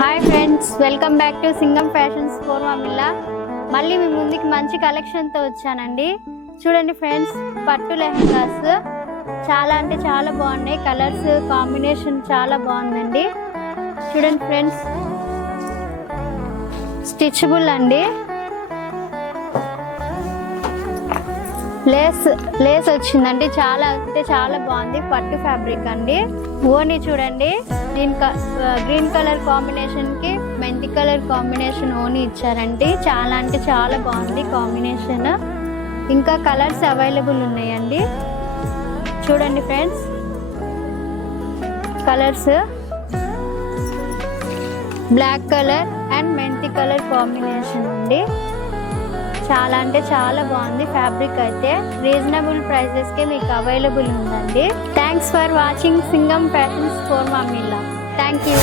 Hi friends, welcome back to Singam Fashions for Mamilla. మళ్ళీ మీ ముందుకి మంచి కలెక్షన్తో వచ్చానండి. చూడండి ఫ్రెండ్స్, పట్టు లెహంగాస్ చాలా అంటే చాలా బాగున్నాయి. కలర్స్ కాంబినేషన్ చాలా బాగుందండి. చూడండి ఫ్రెండ్స్, స్టిచబుల్ అండి. లేస్ వచ్చిందండి. చాలా అంటే చాలా బాగుంది. పట్టు ఫ్యాబ్రిక్ అండి. ఓని చూడండి, గ్రీన్ కలర్ కాంబినేషన్ కి మెంతి కలర్ కాంబినేషన్ ఓని ఇచ్చారండి. చాలా అంటే చాలా బాగుంది కాంబినేషన్. ఇంకా కలర్స్ అవైలబుల్ ఉన్నాయండి. చూడండి friends, colours black colour and మెంతి కలర్ కాంబినేషన్ అండి. చాలా అంటే చాలా బాగుంది. ఫ్యాబ్రిక్ అయితే రీజనబుల్ ప్రైజెస్కే మీకు అవైలబుల్ ఉందండి. Thanks for watching Singam Fashions for Mamilla. Thank you.